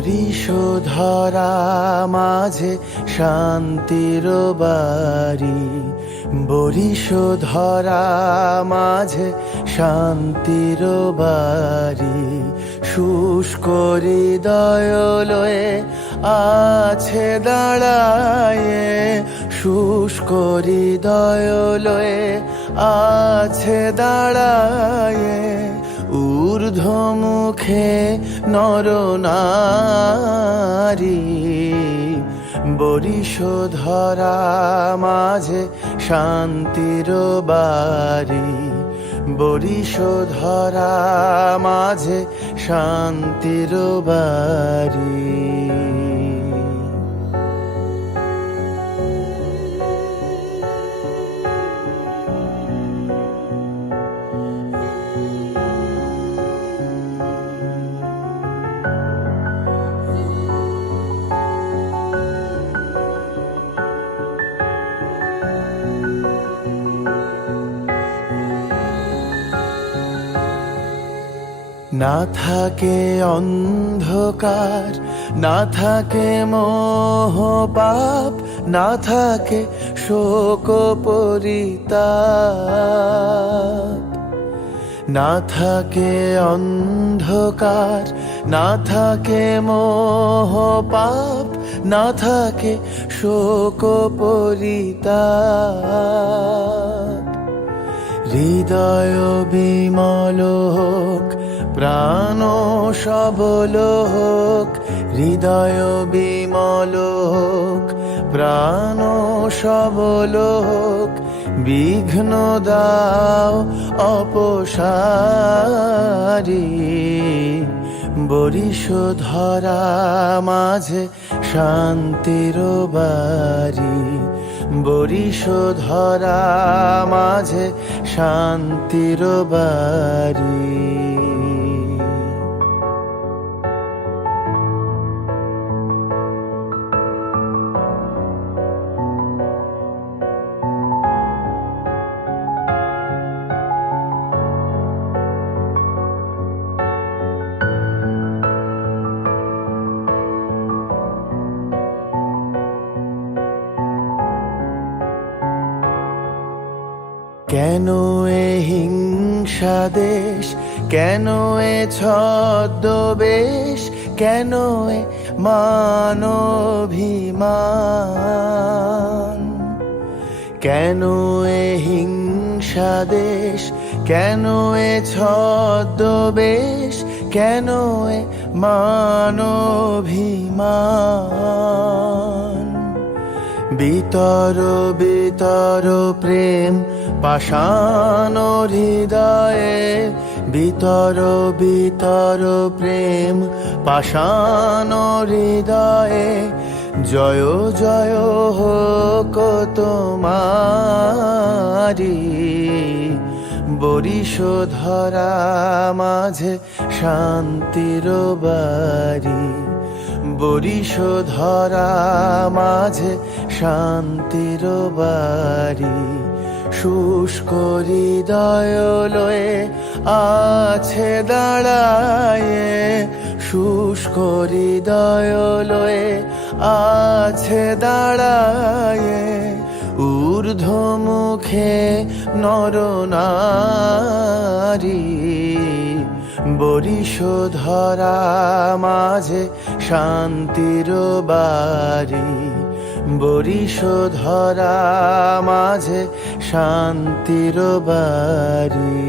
বরিশধরা মাঝে শান্তির বাড়ি, বরিশধরা মাঝে শান্তির বাড়ি। শুষ্ক হৃদয় লয়ে আছে দাঁড়ায়ে, শুষ্ক হৃদয় লয়ে আছে দাঁড়ায়ে। ঊর্ধ্বমুখে নরনারী, বরিশধরা মাঝে শান্তির বাড়ি, বরিশধরা মাঝে শান্তির বাড়ি। না থাকে অন্ধকার, না থাকে মোহ পাপ, না থাকে শোক পরিতাপ। না থাকে অন্ধকার, না থাকে মোহ পাপ, না থাকে শোক পরিতাপ। হৃদয় বিমল হোক, প্রাণ সবল হোক, হৃদয় বিমল হোক, প্রাণ সবল হোক। বিঘ্ন দাও অপসারী, বরিশধরা মাঝে শান্তির বাড়ি, বরিশধরা মাঝে শান্তির বাড়ি। কেন এ হিংসা দেশ, কেন এ ছদ্মবেশ, কেন এ মানভিমান? কেন এ হিংসা দেশ, কেন এ ছদ্মবেশ, কেন এ মানভিমান? বিতর বিতর প্রেম পাষাণ হৃদয়ে, বিতর বিতর প্রেম পাষাণ হৃদয়ে। জয় জয় হোক তোমারি, বরিশধরা মাঝে শান্তির বাড়ি, বরিশধরা মাঝে শান্তির বাড়ি। শুষ্ক হৃদয় লয়ে আছে দাঁড়ায়ে, শুষ্ক হৃদয় লয়ে আছে দাঁড়ায়ে। ঊর্ধ্বমুখে নরনারী, বরিশধরা মাঝে শান্তির বাড়ি, বরিশধরা মাঝে শান্তির বাড়ি।